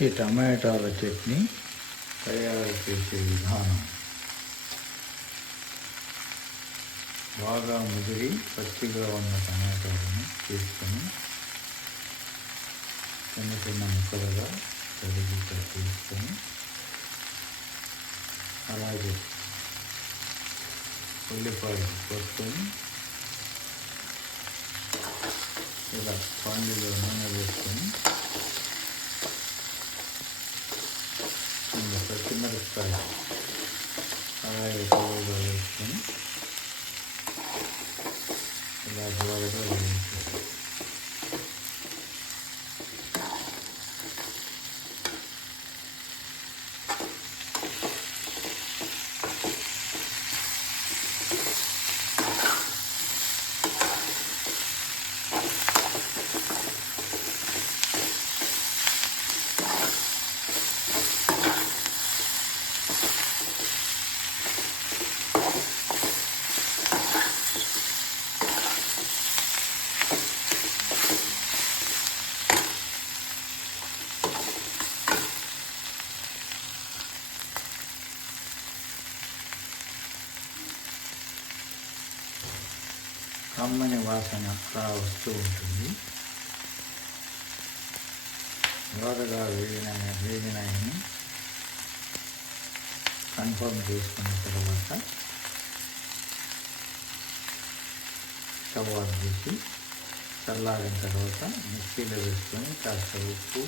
పచ్చి టమాటాల చట్నీ తయారు చేసే విధానం. బాగా ముదిరి పచ్చిగా ఉన్న టమాటాలను తీసుకొని చిన్న చిన్న ముక్కలుగా తరిగి తీసుకొని అలాగే ఉల్లిపాయలు కొట్టుకొని ఇలా పండులో నూనె వేసుకొని వేసుకొని ఇలా దూరగా కమ్మని వాసన అలా వస్తూ ఉంటుంది దోరగా వేగిన వేగినాయని కన్ఫర్మ్ చేసుకున్న తర్వాత స్టవ్ ఆఫ్ చేసి చల్లారిన తర్వాత మిక్సీలో వేసుకొని కాస్త ఉప్పు